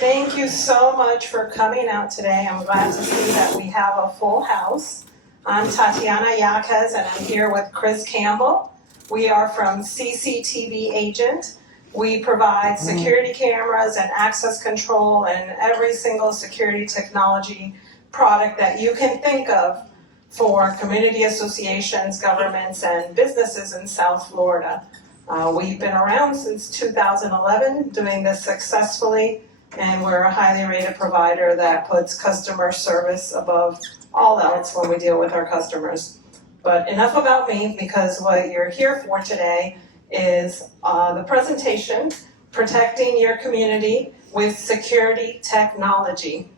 Thank you so much for coming out today. I'm glad to see that we have a full house. I'm Tatiana Yaques and I'm here with Chris Campbell. We are from CCTV Agent. We provide security cameras and access control and every single security technology product that you can think of for community associations, governments, and businesses in South Florida. We've been around since 2011 doing this successfully, and we're a highly rated provider that puts customer service above all else when we deal with our customers. But enough about me, because what you're here for today is the presentation, Protecting Your Community with Security Technology.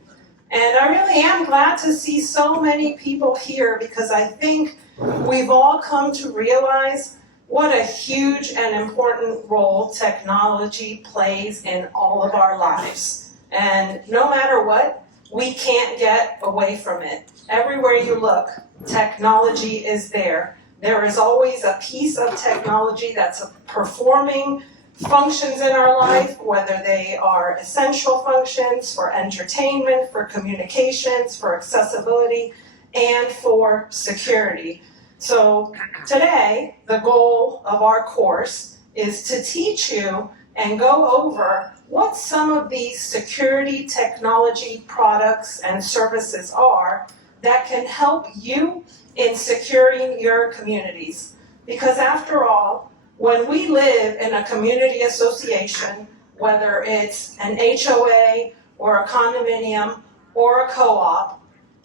And I really am glad to see so many people here, because I think we've all come to realize what a huge and important role technology plays in all of our lives. And no matter what, we can't get away from it. Everywhere you look, technology is there. There is always a piece of technology that's performing functions in our life, whether they are essential functions for entertainment, for communications, for accessibility, and for security. So today, the goal of our course is to teach you and go over what some of these security technology products and services are that can help you in securing your communities. Because after all, when we live in a community association, whether it's an HOA or a condominium or a co-op,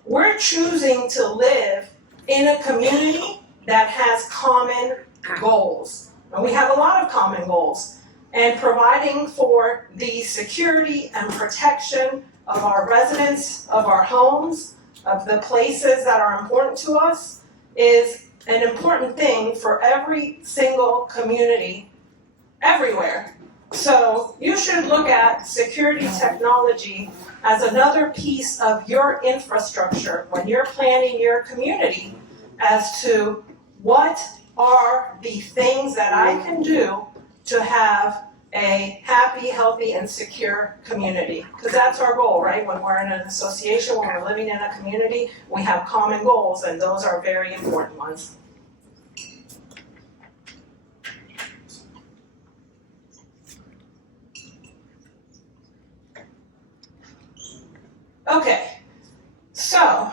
we're choosing to live in a community that has common goals. And we have a lot of common goals. And providing for the security and protection of our residents, of our homes, of the places that are important to us is an important thing for every single community everywhere. So you should look at security technology as another piece of your infrastructure when you're planning your community as to what are the things that I can do to have a happy, healthy, and secure community. Because that's our goal, right? When we're in an association, when we're living in a community, we have common goals, and those are very important ones. Okay, so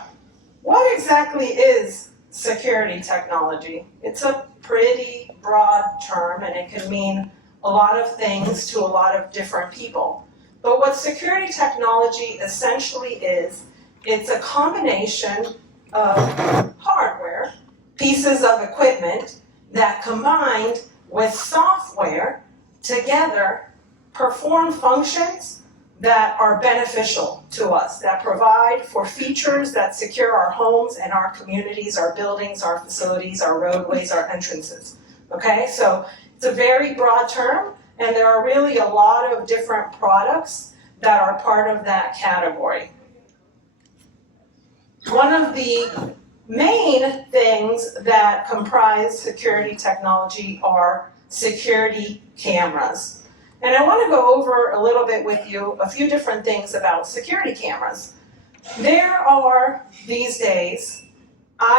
what exactly is security technology? It's a pretty broad term, and it can mean a lot of things to a lot of different people. But what security technology essentially is, it's a combination of hardware, pieces of equipment that combined with software together perform functions that are beneficial to us, that provide for features that secure our homes and our communities, our buildings, our facilities, our roadways, our entrances. Okay, so it's a very broad term, and there are really a lot of different products that are part of that category. One of the main things that comprise security technology are security cameras. And I want to go over a little bit with you a few different things about security cameras. There are, these days,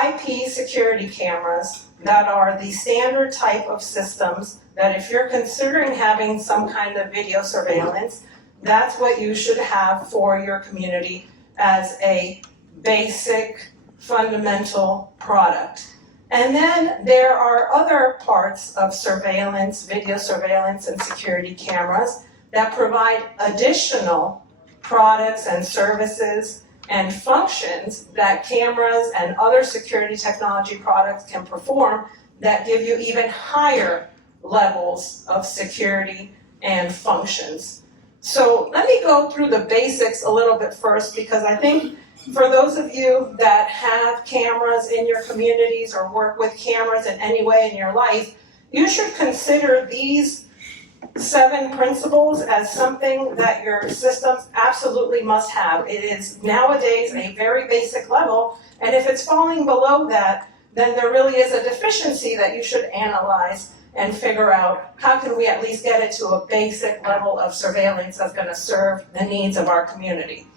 IP security cameras that are the standard type of systems that if you're considering having some kind of video surveillance, that's what you should have for your community as a basic, fundamental product. And then there are other parts of surveillance, video surveillance, and security cameras that provide additional products and services and functions that cameras and other security technology products can perform that give you even higher levels of security and functions. So let me go through the basics a little bit first, because I think for those of you that have cameras in your communities or work with cameras in any way in your life, you should consider these 7 principles as something that your systems absolutely must have. It is nowadays a very basic level, and if it's falling below that, then there really is a deficiency that you should analyze and figure out how can we at least get it to a basic level of surveillance that's going to serve the needs of our community.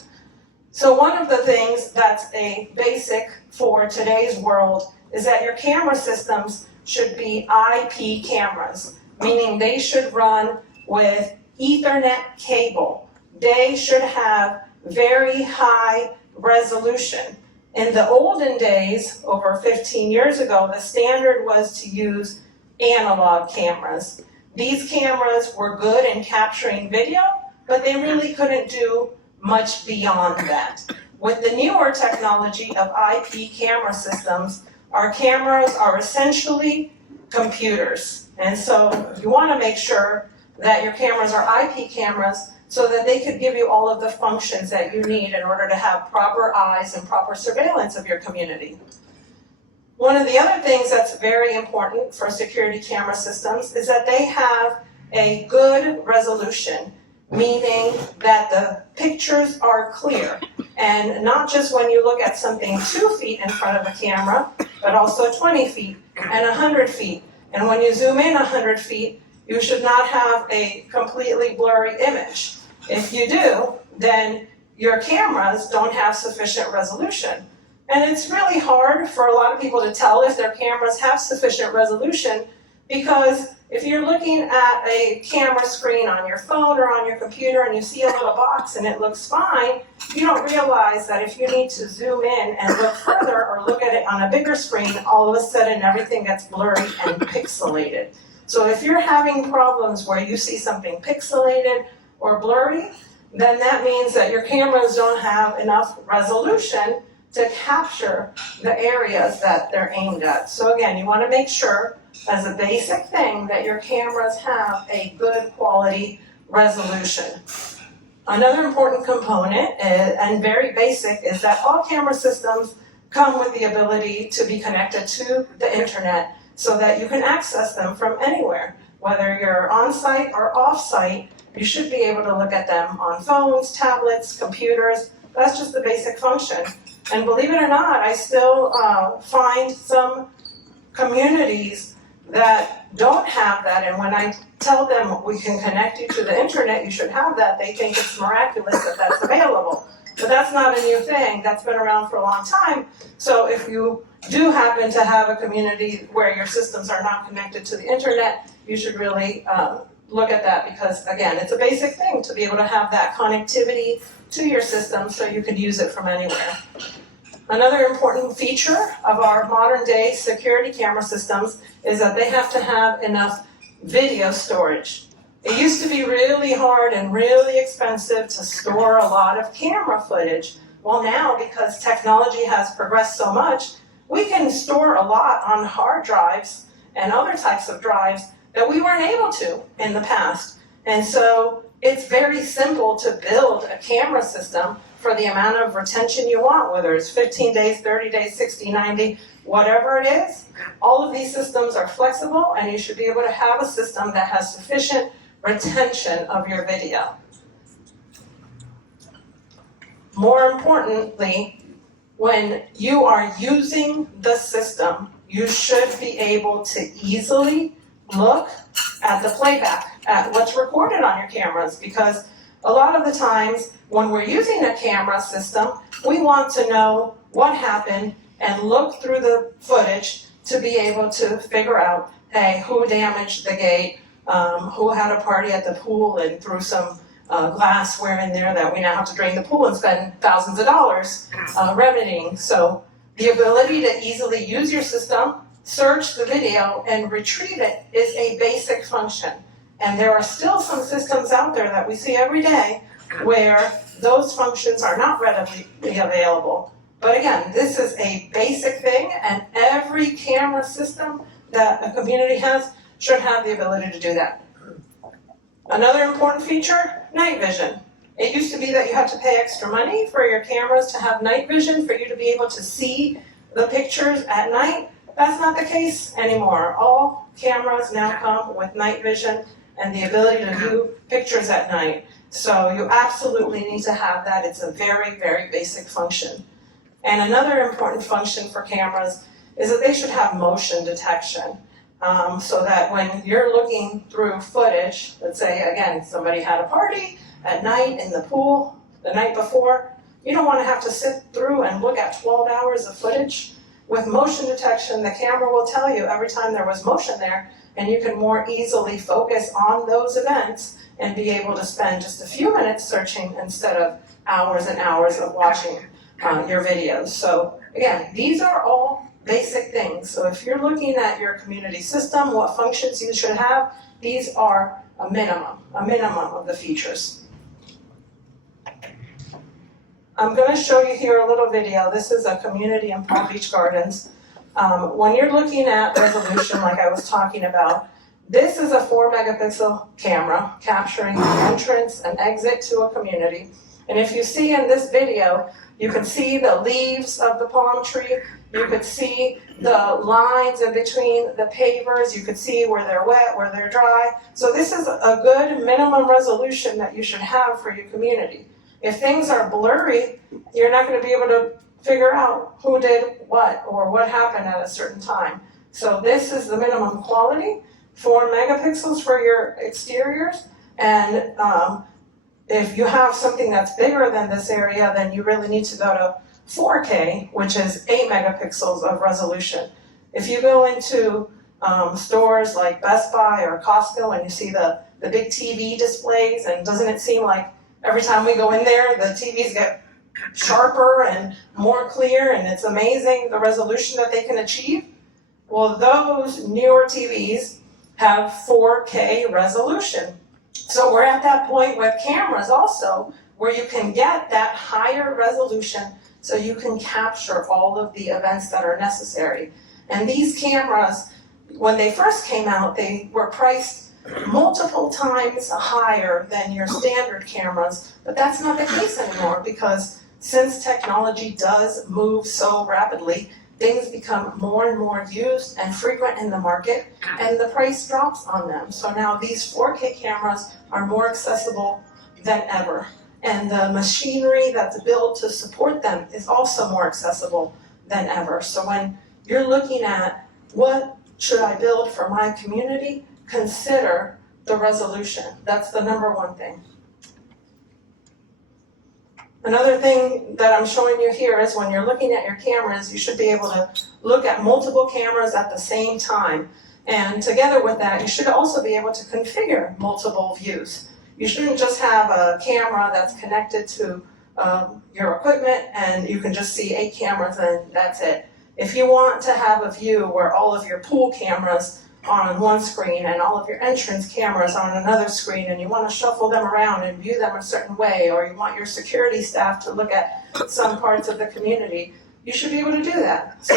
So one of the things that's a basic for today's world is that your camera systems should be IP cameras, meaning they should run with Ethernet cable. They should have very high resolution. In the olden days, over 15 years ago, the standard was to use analog cameras. These cameras were good in capturing video, but they really couldn't do much beyond that. With the newer technology of IP camera systems, our cameras are essentially computers. And so you want to make sure that your cameras are IP cameras so that they could give you all of the functions that you need in order to have proper eyes and proper surveillance of your community. One of the other things that's very important for security camera systems is that they have a good resolution, meaning that the pictures are clear. And not just when you look at something 2 feet in front of a camera, but also 20 feet and 100 feet. And when you zoom in 100 feet, you should not have a completely blurry image. If you do, then your cameras don't have sufficient resolution. And it's really hard for a lot of people to tell if their cameras have sufficient resolution, because if you're looking at a camera screen on your phone or on your computer and you see a little box and it looks fine, you don't realize that if you need to zoom in and look further or look at it on a bigger screen, all of a sudden everything gets blurry and pixelated. So if you're having problems where you see something pixelated or blurry, then that means that your cameras don't have enough resolution to capture the areas that they're aimed at. So again, you want to make sure, as a basic thing, that your cameras have a good quality resolution. Another important component, and very basic, is that all camera systems come with the ability to be connected to the internet so that you can access them from anywhere. Whether you're on-site or off-site, you should be able to look at them on phones, tablets, computers. That's just the basic function. And believe it or not, I still find some communities that don't have that, and when I tell them we can connect you to the internet, you should have that, they think it's miraculous that that's available. But that's not a new thing, that's been around for a long time. So if you do happen to have a community where your systems are not connected to the internet, you should really look at that, because again, it's a basic thing to be able to have that connectivity to your system so you could use it from anywhere. Another important feature of our modern day security camera systems is that they have to have enough video storage. It used to be really hard and really expensive to store a lot of camera footage. Well, now, because technology has progressed so much, we can store a lot on hard drives and other types of drives that we weren't able to in the past. And so it's very simple to build a camera system for the amount of retention you want, whether it's 15 days, 30 days, 60, 90, whatever it is. All of these systems are flexible, and you should be able to have a system that has sufficient retention of your video. More importantly, when you are using the system, you should be able to easily look at the playback, at what's recorded on your cameras, because a lot of the times when we're using a camera system, we want to know what happened and look through the footage to be able to figure out, hey, who damaged the gate, who had a party at the pool and threw some glassware in there that we now have to drain the pool and spend thousands of dollars remedying. So the ability to easily use your system, search the video, and retrieve it is a basic function. And there are still some systems out there that we see every day where those functions are not readily available. But again, this is a basic thing, and every camera system that a community has should have the ability to do that. Another important feature, night vision. It used to be that you had to pay extra money for your cameras to have night vision, for you to be able to see the pictures at night. That's not the case anymore. All cameras now come with night vision and the ability to view pictures at night. So you absolutely need to have that. It's a very, very basic function. And another important function for cameras is that they should have motion detection. so that when you're looking through footage, let's say, again, somebody had a party at night in the pool the night before, you don't want to have to sit through and look at 12 hours of footage. With motion detection, the camera will tell you every time there was motion there, and you can more easily focus on those events and be able to spend just a few minutes searching instead of hours and hours of watching your videos. So again, these are all basic things. So if you're looking at your community system, what functions you should have, these are a minimum of the features. I'm going to show you here a little video. This is a community in Palm Beach Gardens. When you're looking at resolution, like I was talking about, this is a 4 megapixel camera capturing the entrance and exit to a community. And if you see in this video, you can see the leaves of the palm tree. You could see the lines in between the pavers. You could see where they're wet, where they're dry. So this is a good minimum resolution that you should have for your community. If things are blurry, you're not going to be able to figure out who did what or what happened at a certain time. So this is the minimum quality, 4 megapixels for your exteriors. And if you have something that's bigger than this area, then you really need to go to 4K, which is 8 megapixels of resolution. If you go into stores like Best Buy or Costco and you see the big TV displays, and doesn't it seem like every time we go in there, the TVs get sharper and more clear, and it's amazing the resolution that they can achieve? Well, those newer TVs have 4K resolution. So we're at that point with cameras also, where you can get that higher resolution so you can capture all of the events that are necessary. And these cameras, when they first came out, they were priced multiple times higher than your standard cameras, but that's not the case anymore, because since technology does move so rapidly, things become more and more used and frequent in the market, and the price drops on them. So now these 4K cameras are more accessible than ever. And the machinery that's built to support them is also more accessible than ever. So when you're looking at what should I build for my community, consider the resolution. That's the number one thing. Another thing that I'm showing you here is when you're looking at your cameras, you should be able to look at multiple cameras at the same time. And together with that, you should also be able to configure multiple views. You shouldn't just have a camera that's connected to your equipment and you can just see 8 cameras and that's it. If you want to have a view where all of your pool cameras are on one screen and all of your entrance cameras are on another screen, and you want to shuffle them around and view them a certain way, or you want your security staff to look at some parts of the community, you should be able to do that. So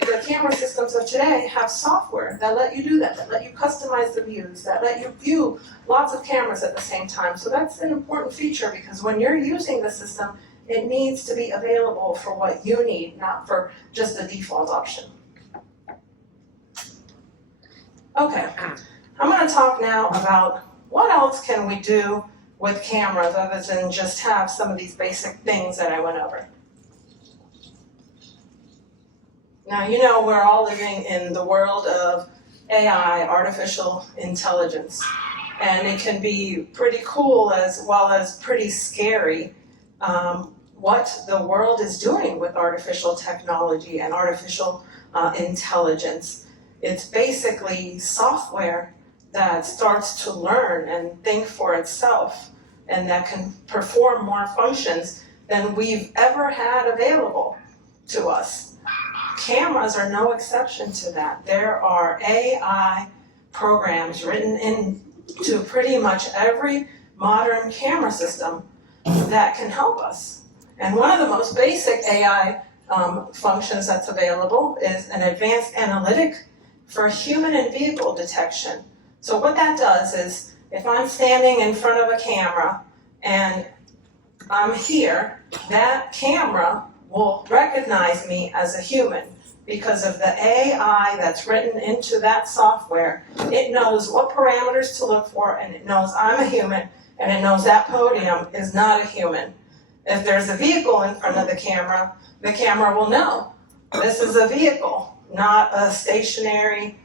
the camera systems of today have software that let you do that let you customize the views, that let you view lots of cameras at the same time. So that's an important feature, because when you're using the system, it needs to be available for what you need, not for just a default option. Okay, I'm going to talk now about what else can we do with cameras other than just have some of these basic things that I went over. Now, you know, we're all living in the world of AI, artificial intelligence, and it can be pretty cool as well as pretty scary what the world is doing with artificial technology and artificial intelligence. It's basically software that starts to learn and think for itself, and that can perform more functions than we've ever had available to us. Cameras are no exception to that. There are AI programs written into pretty much every modern camera system that can help us. And one of the most basic AI functions that's available is an advanced analytic for human and vehicle detection. So what that does is, if I'm standing in front of a camera and I'm here, that camera will recognize me as a human because of the AI that's written into that software. It knows what parameters to look for, and it knows I'm a human, and it knows that podium is not a human. If there's a vehicle in front of the camera will know this is a vehicle, not a stationary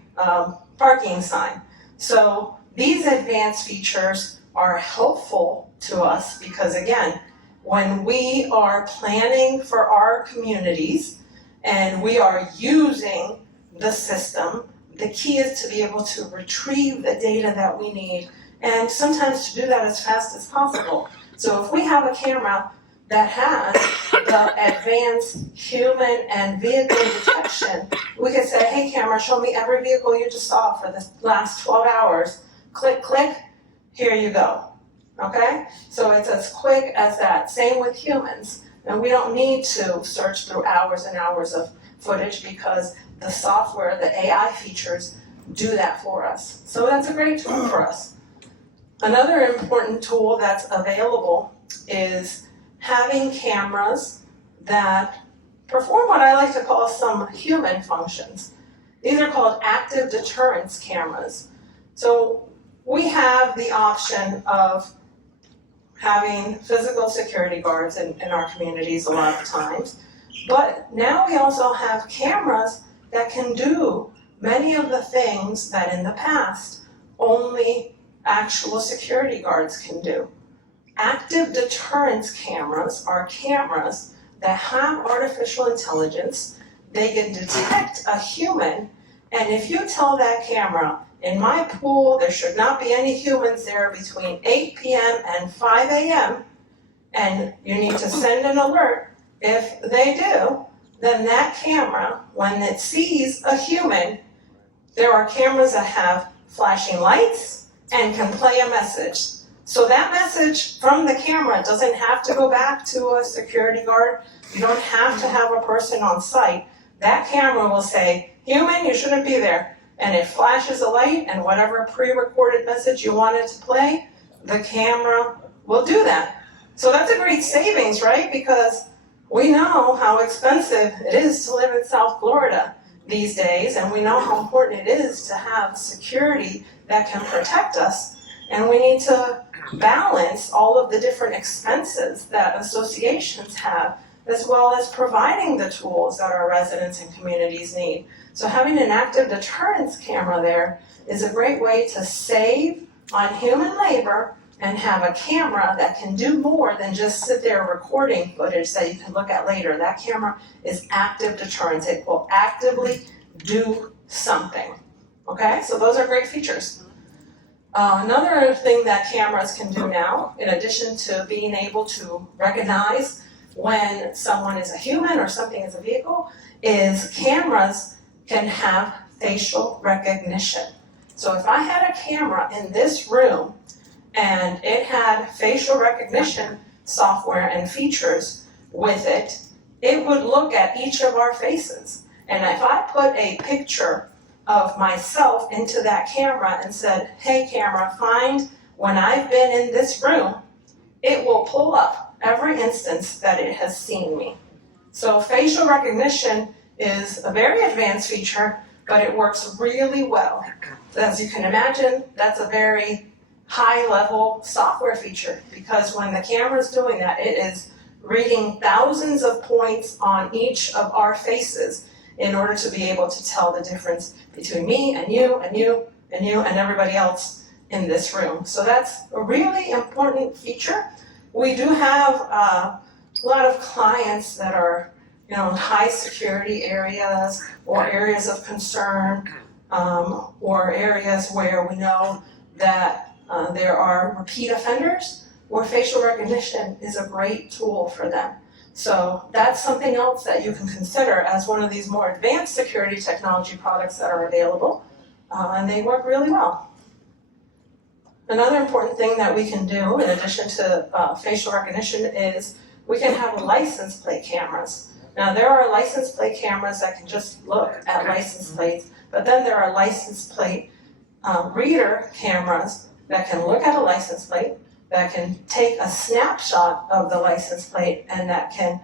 parking sign. So these advanced features are helpful to us because, again, when we are planning for our communities and we are using the system, the key is to be able to retrieve the data that we need, and sometimes to do that as fast as possible. So if we have a camera that has the advanced human and vehicle detection, we could say, hey camera, show me every vehicle you just saw for the last 12 hours. Click, click, here you go. Okay? So it's as quick as that. Same with humans. And we don't need to search through hours and hours of footage because the software, the AI features do that for us. So that's a great tool for us. Another important tool that's available is having cameras that perform what I like to call some human functions. These are called active deterrence cameras. So we have the option of having physical security guards in our communities a lot of times, but now we also have cameras that can do many of the things that in the past only actual security guards can do. Active deterrence cameras are cameras that have artificial intelligence. They can detect a human, and if you tell that camera, in my pool, there should not be any humans there between 8 p.m. and 5 a.m., and you need to send an alert, if they do, then that camera, when it sees a human, there are cameras that have flashing lights and can play a message. So that message from the camera doesn't have to go back to a security guard. You don't have to have a person on site. That camera will say, human, you shouldn't be there. And it flashes a light, and whatever pre-recorded message you want it to play, the camera will do that. So that's a great savings, right? Because we know how expensive it is to live in South Florida these days, and we know how important it is to have security that can protect us, and we need to balance all of the different expenses that associations have, as well as providing the tools that our residents and communities need. So having an active deterrence camera there is a great way to save on human labor and have a camera that can do more than just sit there recording footage that you can look at later. That camera is active deterrence. It will actively do something. Okay, so those are great features. Another thing that cameras can do now, in addition to being able to recognize when someone is a human or something is a vehicle, is cameras can have facial recognition. So if I had a camera in this room and it had facial recognition software and features with it, it would look at each of our faces. And if I put a picture of myself into that camera and said, hey camera, find when I've been in this room, it will pull up every instance that it has seen me. So facial recognition is a very advanced feature, but it works really well. As you can imagine, that's a very high-level software feature, because when the camera is doing that, it is reading thousands of points on each of our faces in order to be able to tell the difference between me and you and you and you and everybody else in this room. So that's a really important feature. We do have a lot of clients that are in high security areas or areas of concern, or areas where we know that there are repeat offenders, where facial recognition is a great tool for them. So that's something else that you can consider as one of these more advanced security technology products that are available, and they work really well. Another important thing that we can do in addition to facial recognition is we can have license plate cameras. Now there are license plate cameras that can just look at license plates, but then there are license plate reader cameras that can look at a license plate, that can take a snapshot of the license plate, and that can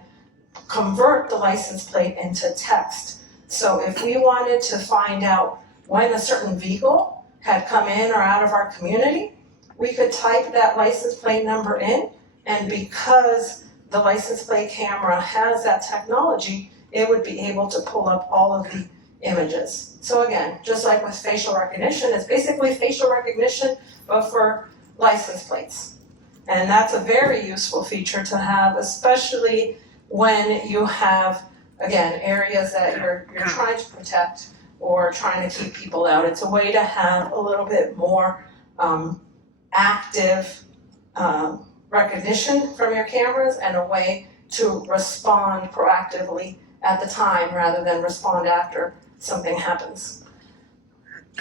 convert the license plate into text. So if we wanted to find out when a certain vehicle had come in or out of our community, we could type that license plate number in, and because the license plate camera has that technology, it would be able to pull up all of the images. So again, just like with facial recognition, it's basically facial recognition, but for license plates. And that's a very useful feature to have, especially when you have, again, areas that you're trying to protect or trying to keep people out. It's a way to have a little bit more active recognition from your cameras and a way to respond proactively at the time rather than respond after something happens.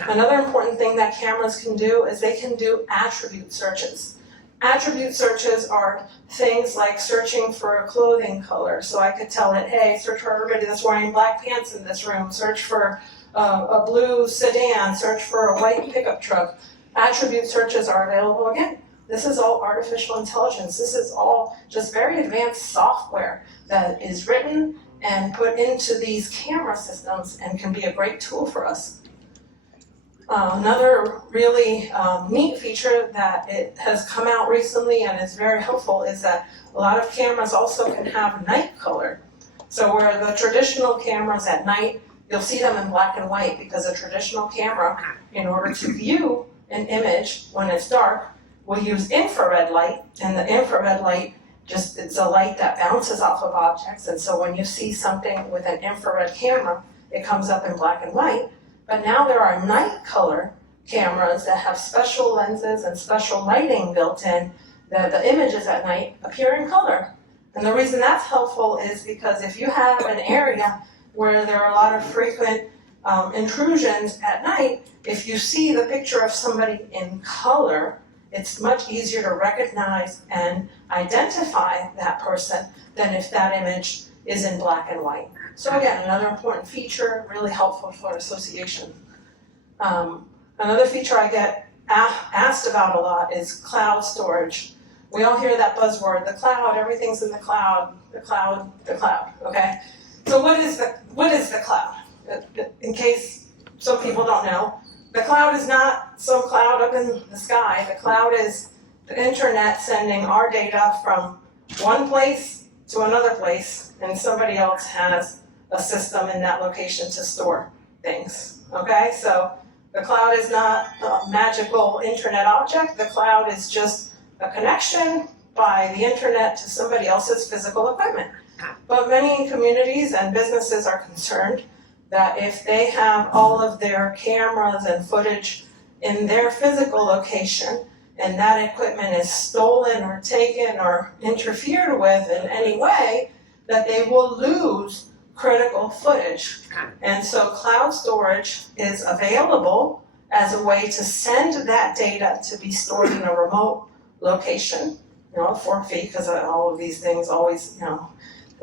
Another important thing that cameras can do is they can do attribute searches. Attribute searches are things like searching for a clothing color. So I could tell it, hey, search for everybody that's wearing black pants in this room, search for a blue sedan, search for a white pickup truck. Attribute searches are available again. This is all artificial intelligence. This is all just very advanced software that is written and put into these camera systems and can be a great tool for us. Another really neat feature that it has come out recently and is very helpful is that a lot of cameras also can have night color. So where the traditional cameras at night, you'll see them in black and white because a traditional camera, in order to view an image when it's dark, will use infrared light, and the infrared light it's a light that bounces off of objects, and so when you see something with an infrared camera, it comes up in black and white. But now there are night color cameras that have special lenses and special lighting built in that the images at night appear in color. And the reason that's helpful is because if you have an area where there are a lot of frequent intrusions at night, if you see the picture of somebody in color, it's much easier to recognize and identify that person than if that image is in black and white. So again, another important feature, really helpful for association. Another feature I get asked about a lot is cloud storage. We all hear that buzzword, the cloud, everything's in the cloud, okay? So what is the cloud? In case some people don't know, the cloud is not some cloud up in the sky. The cloud is the internet sending our data from one place to another place, and somebody else has a system in that location to store things, okay? So the cloud is not a magical internet object. The cloud is just a connection by the internet to somebody else's physical equipment. But many communities and businesses are concerned that if they have all of their cameras and footage in their physical location and that equipment is stolen or taken or interfered with in any way, that they will lose critical footage. And so cloud storage is available as a way to send that data to be stored in a remote location, for a fee, because all of these things always,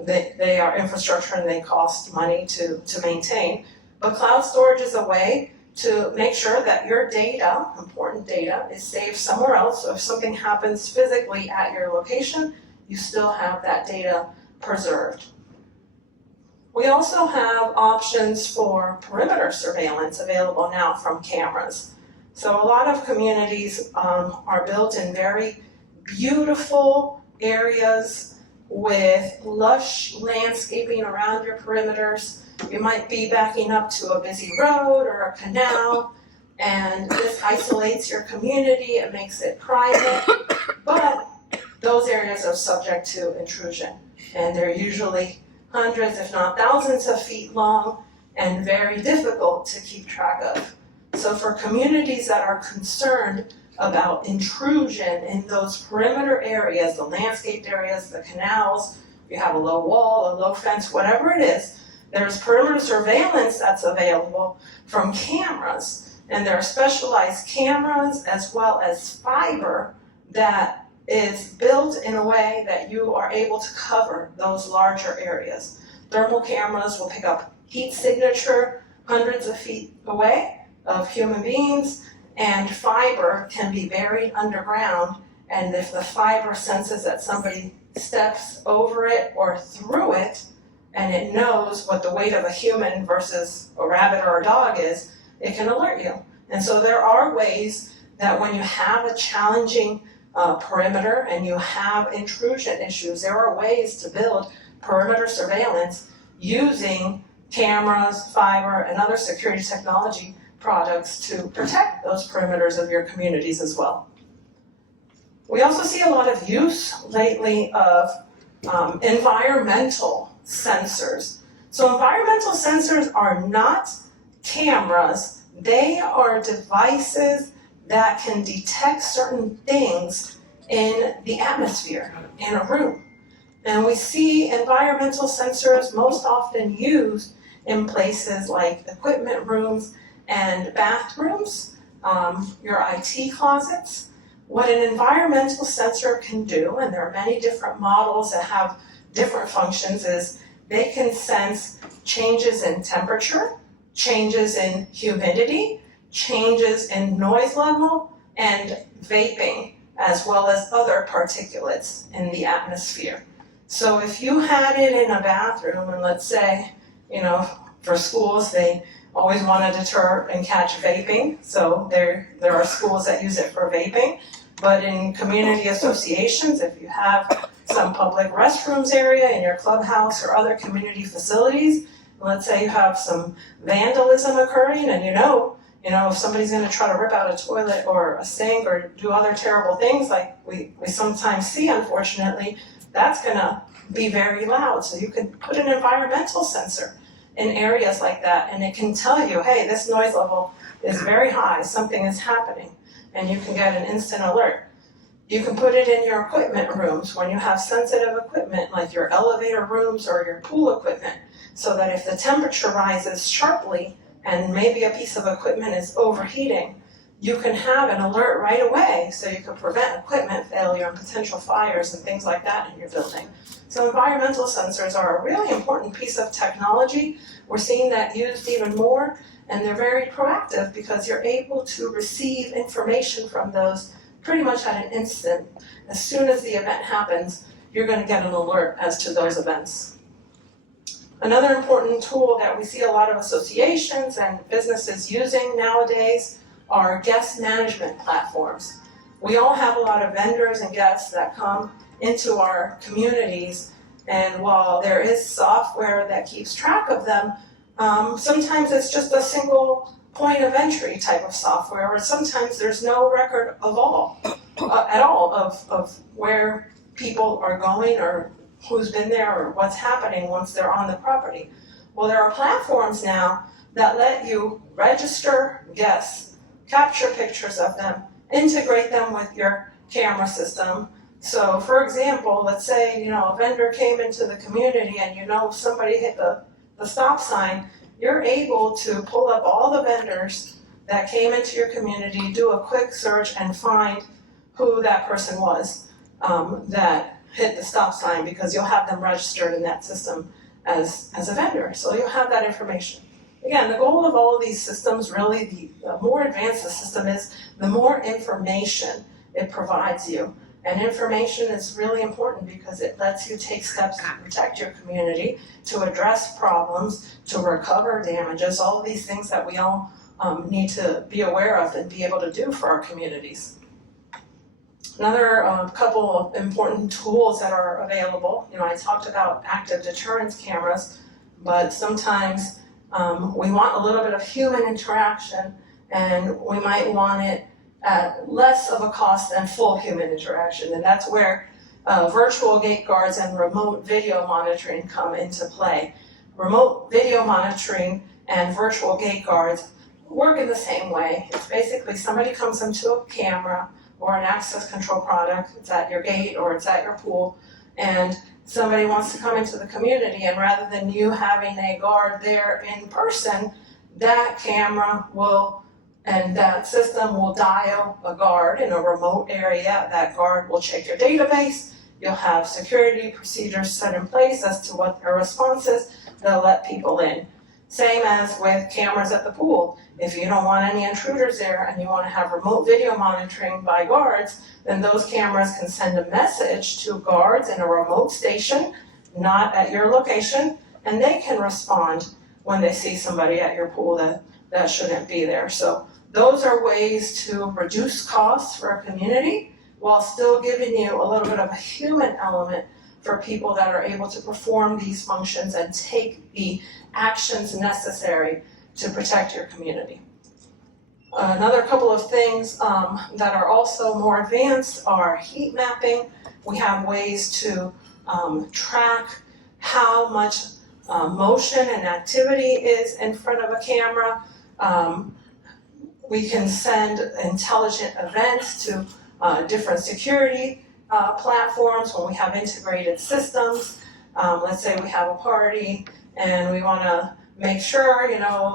they are infrastructure and they cost money to maintain. But cloud storage is a way to make sure that your data, important data, is saved somewhere else. So if something happens physically at your location, you still have that data preserved. We also have options for perimeter surveillance available now from cameras. So a lot of communities are built in very beautiful areas with lush landscaping around your perimeters. You might be backing up to a busy road or a canal, and this isolates your community, it makes it private, but those areas are subject to intrusion, and they're usually hundreds, if not thousands of feet long and very difficult to keep track of. So for communities that are concerned about intrusion in those perimeter areas, the landscaped areas, the canals, you have a low wall, a low fence, whatever it is, there's perimeter surveillance that's available from cameras. And there are specialized cameras as well as fiber that is built in a way that you are able to cover those larger areas. Thermal cameras will pick up heat signature hundreds of feet away of human beings, and fiber can be buried underground, and if the fiber senses that somebody steps over it or through it, and it knows what the weight of a human versus a rabbit or a dog is, it can alert you. And so there are ways that when you have a challenging perimeter and you have intrusion issues, there are ways to build perimeter surveillance using cameras, fiber, and other security technology products to protect those perimeters of your communities as well. We also see a lot of use lately of environmental sensors. So environmental sensors are not cameras, they are devices that can detect certain things in the atmosphere, in a room. And we see environmental sensors most often used in places like equipment rooms and bathrooms, your IT closets. What an environmental sensor can do, and there are many different models that have different functions, is they can sense changes in temperature, changes in humidity, changes in noise level, and vaping, as well as other particulates in the atmosphere. So if you had it in a bathroom, and let's say, for schools, they always want to deter and catch vaping, so there are schools that use it for vaping. But in community associations, if you have some public restrooms area in your clubhouse or other community facilities, let's say you have some vandalism occurring, and if somebody's going to try to rip out a toilet or a sink or do other terrible things like we sometimes see, unfortunately, that's going to be very loud. So you can put an environmental sensor in areas like that, and it can tell you, hey, this noise level is very high, something is happening, and you can get an instant alert. You can put it in your equipment rooms when you have sensitive equipment like your elevator rooms or your pool equipment, so that if the temperature rises sharply and maybe a piece of equipment is overheating, you can have an alert right away so you can prevent equipment failure and potential fires and things like that in your building. So environmental sensors are a really important piece of technology. We're seeing that used even more, and they're very proactive because you're able to receive information from those pretty much at an instant. As soon as the event happens, you're going to get an alert as to those events. Another important tool that we see a lot of associations and businesses using nowadays are guest management platforms. We all have a lot of vendors and guests that come into our communities, and while there is software that keeps track of them, sometimes it's just a single point of entry type of software, or sometimes there's no record of at all of where people are going or who's been there or what's happening once they're on the property. Well, there are platforms now that let you register guests, capture pictures of them, integrate them with your camera system. So for example, let's say, a vendor came into the community and somebody hit the stop sign, you're able to pull up all the vendors that came into your community, do a quick search and find who that person was that hit the stop sign, because you'll have them registered in that system as a vendor. So you'll have that information. Again, the goal of all of these systems, really, the more advanced the system is, the more information it provides you. And information is really important because it lets you take steps to protect your community, to address problems, to recover damages, all of these things that we all need to be aware of and be able to do for our communities. Another couple of important tools that are available, I talked about active deterrence cameras, but sometimes we want a little bit of human interaction, and we might want it at less of a cost than full human interaction, and that's where virtual gate guards and remote video monitoring come into play. Remote video monitoring and virtual gate guards work in the same way. It's basically somebody comes into a camera or an access control product, it's at your gate or it's at your pool, and somebody wants to come into the community, and rather than you having a guard there in person, that camera and that system will dial a guard in a remote area. That guard will check your database. You'll have security procedures set in place as to what their response is. They'll let people in. Same as with cameras at the pool. If you don't want any intruders there and you want to have remote video monitoring by guards, then those cameras can send a message to guards in a remote station, not at your location, and they can respond when they see somebody at your pool that shouldn't be there. So those are ways to reduce costs for a community while still giving you a little bit of a human element for people that are able to perform these functions and take the actions necessary to protect your community. Another couple of things that are also more advanced are heat mapping. We have ways to track how much motion and activity is in front of a camera. We can send intelligent events to different security platforms when we have integrated systems. Let's say we have a party and we want to make sure,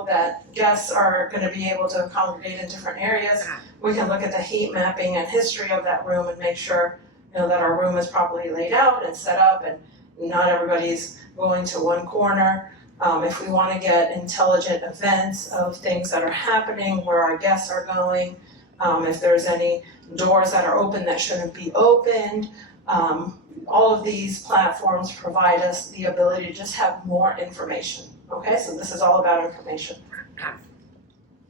that guests are going to be able to congregate in different areas. We can look at the heat mapping and history of that room and make sure, that our room is properly laid out and set up and not everybody's going to one corner. If we want to get intelligent events of things that are happening, where our guests are going, if there's any doors that are open that shouldn't be opened, all of these platforms provide us the ability to just have more information. Okay, so this is all about information.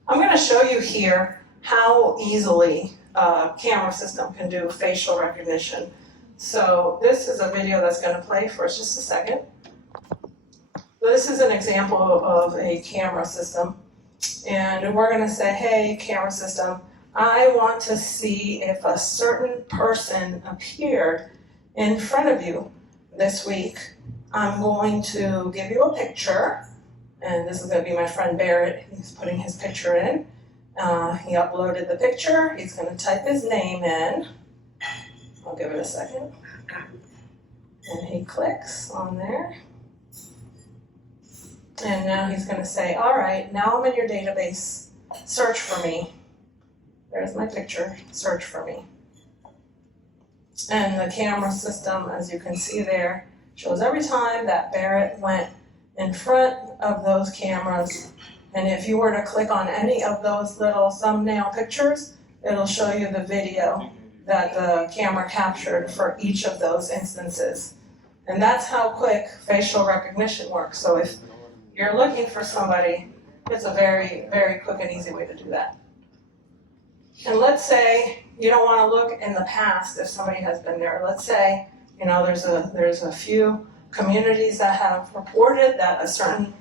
I'm going to show you here how easily a camera system can do facial recognition. So this is a video that's going to play for us just a second. So this is an example of a camera system. And we're going to say, hey, camera system, I want to see if a certain person appeared in front of you this week. I'm going to give you a picture, and this is going to be my friend Barrett. He's putting his picture in. He uploaded the picture. He's going to type his name in. I'll give it a second. And he clicks on there. And now he's going to say, all right, now I'm in your database. Search for me. There's my picture. Search for me. And the camera system, as you can see there, shows every time that Barrett went in front of those cameras. And if you were to click on any of those little thumbnail pictures, it'll show you the video that the camera captured for each of those instances. And that's how quick facial recognition works. So if you're looking for somebody, it's a very, very quick and easy way to do that. And let's say you don't want to look in the past if somebody has been there. Let's say, there's a few communities that have reported that a certain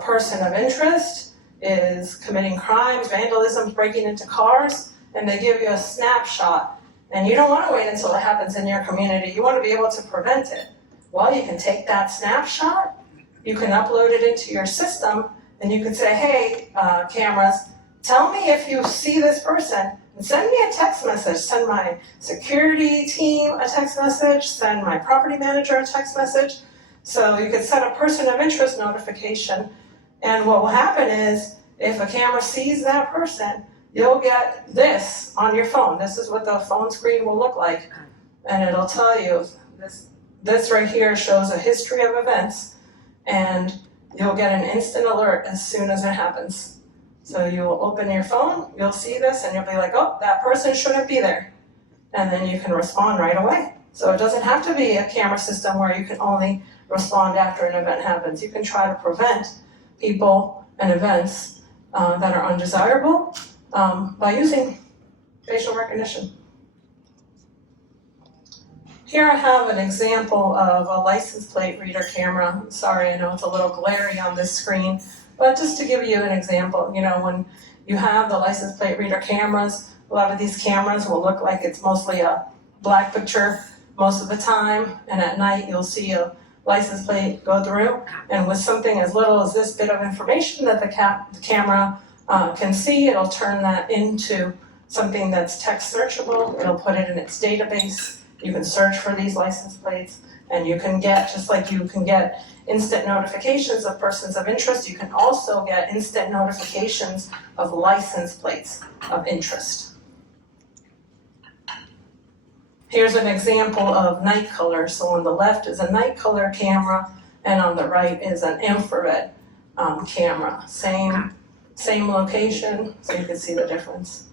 person of interest is committing crimes, vandalism, breaking into cars, and they give you a snapshot. And you don't want to wait until it happens in your community. You want to be able to prevent it. Well, you can take that snapshot, you can upload it into your system, and you can say, hey, cameras, tell me if you see this person, and send me a text message. Send my security team a text message, send my property manager a text message. So you could set a person of interest notification, and what will happen is, if a camera sees that person, you'll get this on your phone. This is what the phone screen will look like, and it'll tell you, this right here shows a history of events, and you'll get an instant alert as soon as it happens. So you'll open your phone, you'll see this, and you'll be like, oh, that person shouldn't be there. And then you can respond right away. So it doesn't have to be a camera system where you can only respond after an event happens. You can try to prevent people and events that are undesirable by using facial recognition. Here I have an example of a license plate reader camera. Sorry, I know it's a little glary on this screen, but just to give you an example, when you have the license plate reader cameras, a lot of these cameras will look like it's mostly a black picture most of the time, and at night you'll see a license plate go through, and with something as little as this bit of information that the camera can see, it'll turn that into something that's text searchable. It'll put it in its database. You can search for these license plates, and you can get, just like you can get instant notifications of persons of interest, you can also get instant notifications of license plates of interest. Here's an example of night color. So on the left is a night color camera, and on the right is an infrared camera. Same location, so you can see the difference.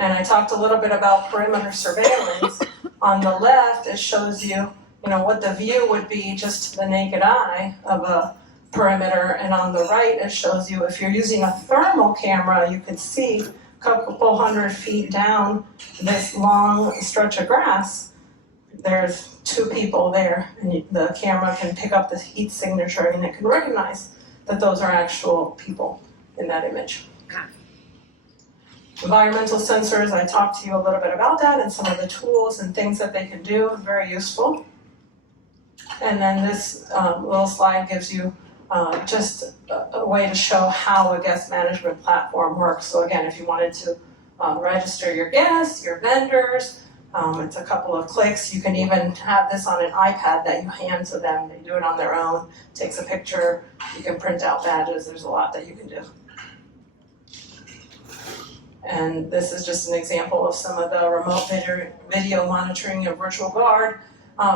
And I talked a little bit about perimeter surveillance. On the left, it shows you, what the view would be just to the naked eye of a perimeter, and on the right, it shows you if you're using a thermal camera, you could see a couple hundred feet down this long stretch of grass. there's two people there, and the camera can pick up the heat signature and it can recognize that those are actual people in that image. Environmental sensors, I talked to you a little bit about that and some of the tools and things that they can do, very useful. And then this little slide gives you just a way to show how a guest management platform works. So again, if you wanted to register your guests, your vendors, it's a couple of clicks. You can even have this on an iPad that you hand to them. They do it on their own, takes a picture, you can print out badges, there's a lot that you can do. And this is just an example of some of the remote video monitoring and virtual guard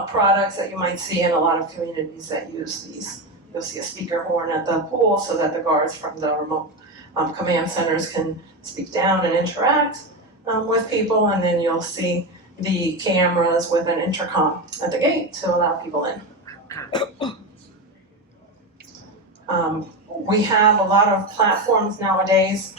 products that you might see in a lot of communities that use these. You'll see a speaker horn at the pool so that the guards from the remote command centers can speak down and interact with people, and then you'll see the cameras with an intercom at the gate to allow people in. We have a lot of platforms nowadays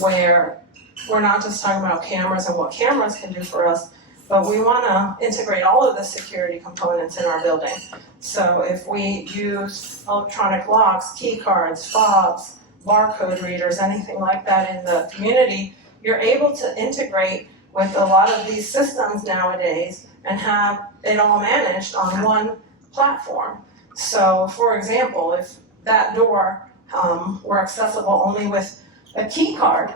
where we're not just talking about cameras and what cameras can do for us, but we want to integrate all of the security components in our building. So if we use electronic locks, key cards, fobs, barcode readers, anything like that in the community, you're able to integrate with a lot of these systems nowadays and have it all managed on one platform. So for example, if that door were accessible only with a key card,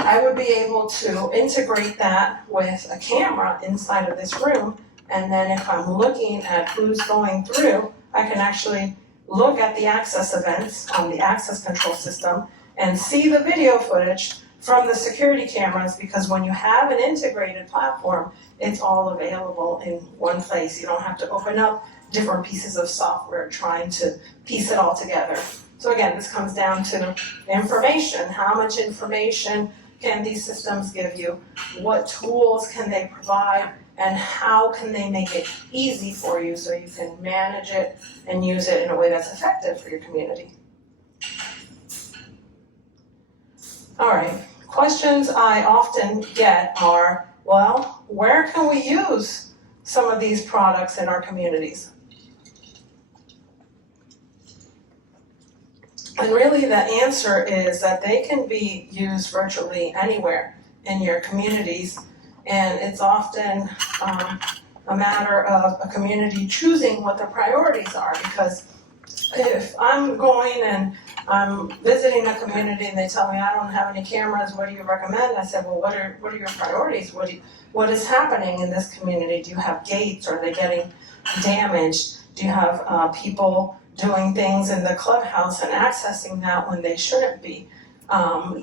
I would be able to integrate that with a camera inside of this room, and then if I'm looking at who's going through, I can actually look at the access events on the access control system and see the video footage from the security cameras, because when you have an integrated platform, it's all available in one place. You don't have to open up different pieces of software trying to piece it all together. So again, this comes down to information. How much information can these systems give you? What tools can they provide? And how can they make it easy for you so you can manage it and use it in a way that's effective for your community? All right, questions I often get are, well, where can we use some of these products in our communities? And really the answer is that they can be used virtually anywhere in your communities, and it's often a matter of a community choosing what their priorities are, because if I'm going and I'm visiting a community and they tell me I don't have any cameras, what do you recommend? I said, well, what are your priorities? What is happening in this community? Do you have gates? Are they getting damaged? Do you have people doing things in the clubhouse and accessing that when they shouldn't be?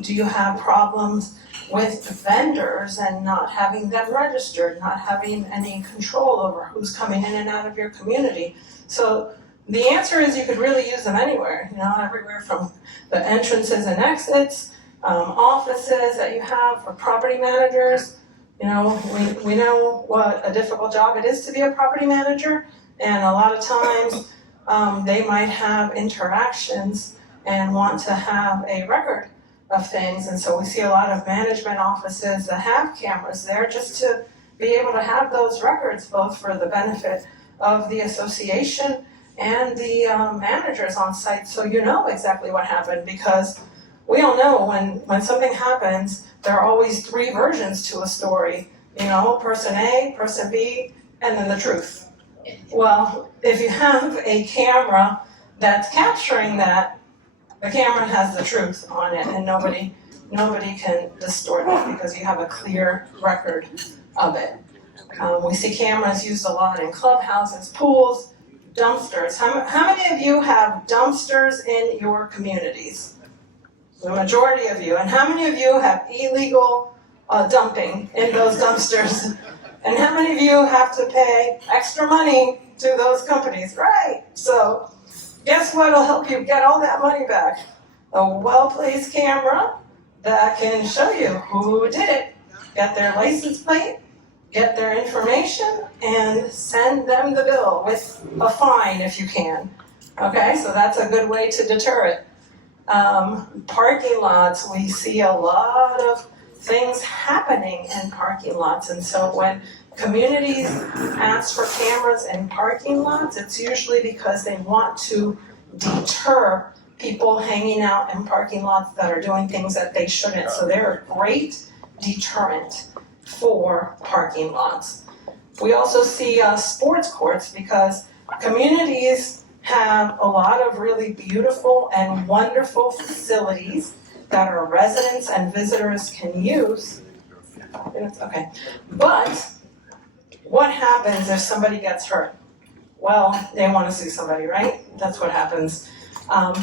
Do you have problems with vendors and not having them registered, not having any control over who's coming in and out of your community? So the answer is you could really use them anywhere, everywhere from the entrances and exits, offices that you have for property managers. We know what a difficult job it is to be a property manager, and a lot of times they might have interactions and want to have a record of things, and so we see a lot of management offices that have cameras there just to be able to have those records, both for the benefit of the association and the managers on site, so you know exactly what happened, because we all know when something happens, there are always three versions to a story, person A, person B, and then the truth. Well, if you have a camera that's capturing that, the camera has the truth on it, and nobody can distort it because you have a clear record of it. We see cameras used a lot in clubhouses, pools, dumpsters. How many of you have dumpsters in your communities? The majority of you. And how many of you have illegal dumping in those dumpsters? And how many of you have to pay extra money to those companies? Right. So guess what will help you get all that money back? A well-placed camera that can show you who did it, get their license plate, get their information, and send them the bill with a fine if you can. Okay, so that's a good way to deter it. Parking lots, we see a lot of things happening in parking lots, and so when communities ask for cameras in parking lots, it's usually because they want to deter people hanging out in parking lots that are doing things that they shouldn't. So they're a great deterrent for parking lots. We also see sports courts because communities have a lot of really beautiful and wonderful facilities that our residents and visitors can use. Okay, but what happens if somebody gets hurt? Well, they want to sue somebody, right? That's what happens.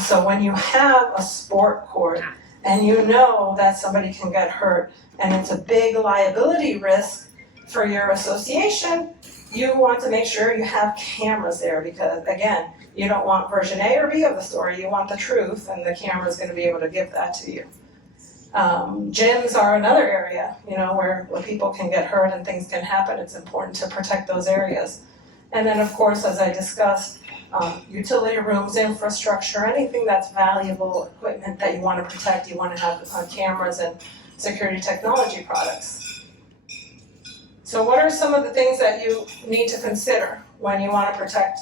So when you have a sport court and you know that somebody can get hurt and it's a big liability risk for your association, you want to make sure you have cameras there because, again, you don't want version A or B of the story, you want the truth, and the camera is going to be able to give that to you. Gyms are another area, where people can get hurt and things can happen. It's important to protect those areas. And then, of course, as I discussed, utility rooms, infrastructure, anything that's valuable equipment that you want to protect, you want to have cameras and security technology products. So what are some of the things that you need to consider when you want to protect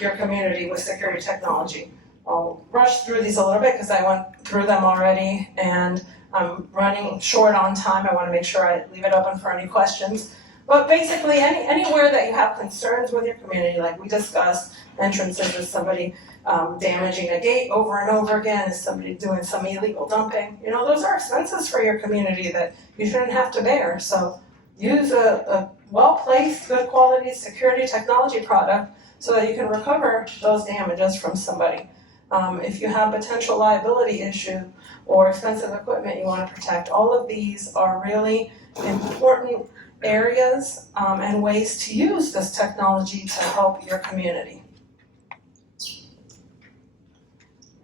your community with security technology? I'll rush through these a little bit because I went through them already and I'm running short on time. I want to make sure I leave it open for any questions. But basically, anywhere that you have concerns with your community, like we discussed, entrances, is somebody damaging a gate over and over again, is somebody doing some illegal dumping. Those are expenses for your community that you shouldn't have to bear. So use a well-placed, good quality security technology product so that you can recover those damages from somebody. If you have potential liability issue or expensive equipment you want to protect, all of these are really important areas and ways to use this technology to help your community.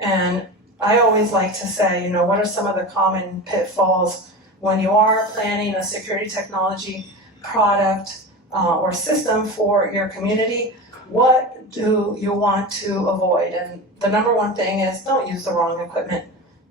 And I always like to say, what are some of the common pitfalls when you are planning a security technology product or system for your community? What do you want to avoid? And the number one thing is don't use the wrong equipment.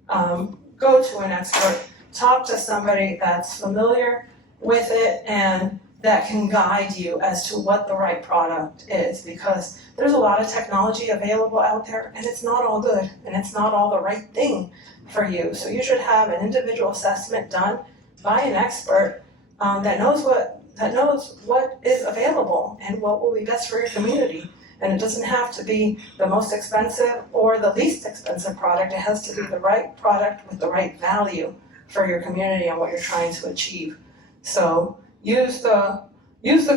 Go to an expert, talk to somebody that's familiar with it and that can guide you as to what the right product is, because there's a lot of technology available out there and it's not all good and it's not all the right thing for you. So you should have an individual assessment done by an expert that knows what is available and what will be best for your community. And it doesn't have to be the most expensive or the least expensive product. It has to be the right product with the right value for your community and what you're trying to achieve. So use the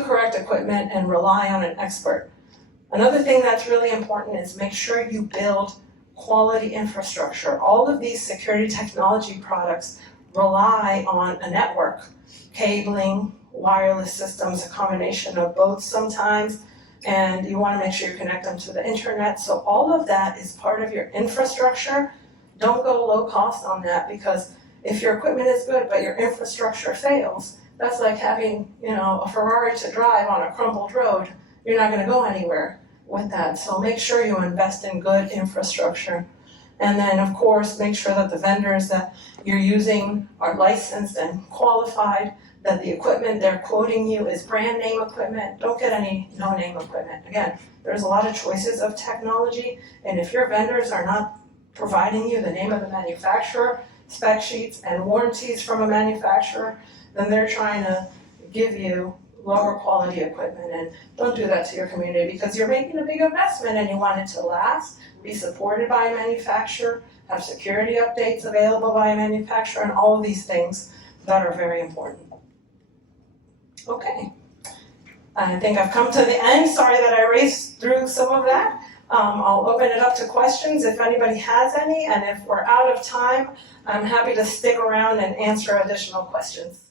correct equipment and rely on an expert. Another thing that's really important is make sure you build quality infrastructure. All of these security technology products rely on a network, cabling, wireless systems, a combination of both sometimes, and you want to make sure you connect them to the internet. So all of that is part of your infrastructure. Don't go low cost on that, because if your equipment is good but your infrastructure fails, that's like having, a Ferrari to drive on a crumbled road. You're not going to go anywhere with that. So make sure you invest in good infrastructure. And then, of course, make sure that the vendors that you're using are licensed and qualified, that the equipment they're quoting you is brand name equipment. Don't get any no-name equipment. Again, there's a lot of choices of technology, and if your vendors are not providing you the name of the manufacturer, spec sheets, and warranties from a manufacturer, then they're trying to give you lower quality equipment. And don't do that to your community, because you're making a big investment and you want it to last, be supported by a manufacturer, have security updates available by a manufacturer, and all of these things that are very important. Okay, I think I've come to the end. Sorry that I raced through some of that. I'll open it up to questions if anybody has any, and if we're out of time, I'm happy to stick around and answer additional questions.